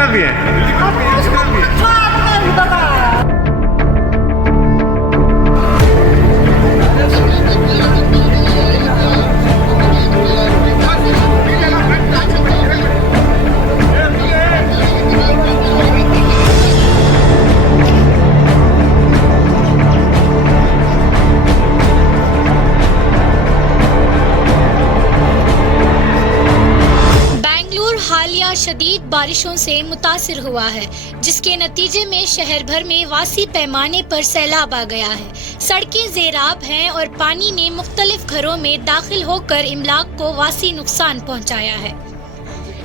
कितना आदमी है? हालिया शदीद बारिशों से मुतासिर हुआ है, जिसके नतीजे में शहर भर में वासी पैमाने पर सैलाब आ गया है। सड़कें ज़ेराब हैं और पानी ने मुख्तलिफ घरों में दाखिल होकर इमलाक को वासी नुकसान पहुंचाया है।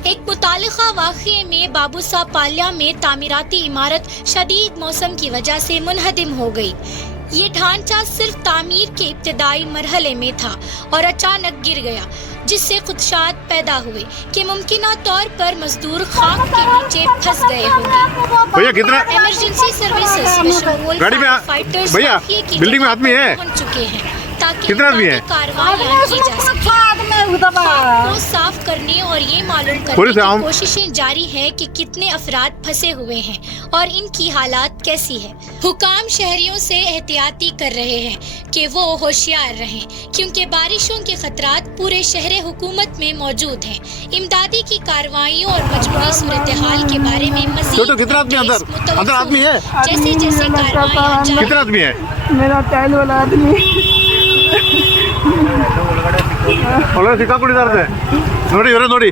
एक मुतालिका वाक़ये में बाबूसा पाल्या में तामीराती इमारत शदीद मौसम की वजह से मुनहदिम हो गई। ये ढांचा सिर्फ तामीर के इब्तिदाई मरहले में था और अचानक गिर गया, जिससे खुदशात पैदा हुए कि मुमकिना तौर पर मजदूर खाक के नीचे फंस गए होंगे। भैया कितना इमरजेंसी सर्विसेज में शमूल गाड़ी में फाइटर्स भैया बिल्डिंग में आदमी है? पहुंच चुके हैं ताकि कितना आदमी है? कार्रवाई की जा सके। खाक को साफ करने और ये मालूम करने की कोशिशें जारी है कि कितने अफराद फंसे हुए हैं और इनकी हालात कैसी है। हुकाम शहरियों से एहतियाती कर रहे हैं कि वो होशियार रहें, क्योंकि बारिशों के खतरात पूरे शहर हुकूमत में मौजूद हैं। इमदादी की कार्रवाइयों और मजबूरी सूरत हाल के बारे में मज़ीद तो कितना आदमी अंदर आदमी है? जैसे जैसे कार्रवाई कितना आदमी है? मेरा टाइल वाला आदमी ಒಳಗೆ ಸಿಕ್ಕಾಕೊಂಡಿದ್ದಾರೆ ನೋಡಿ ಇವರೇ ನೋಡಿ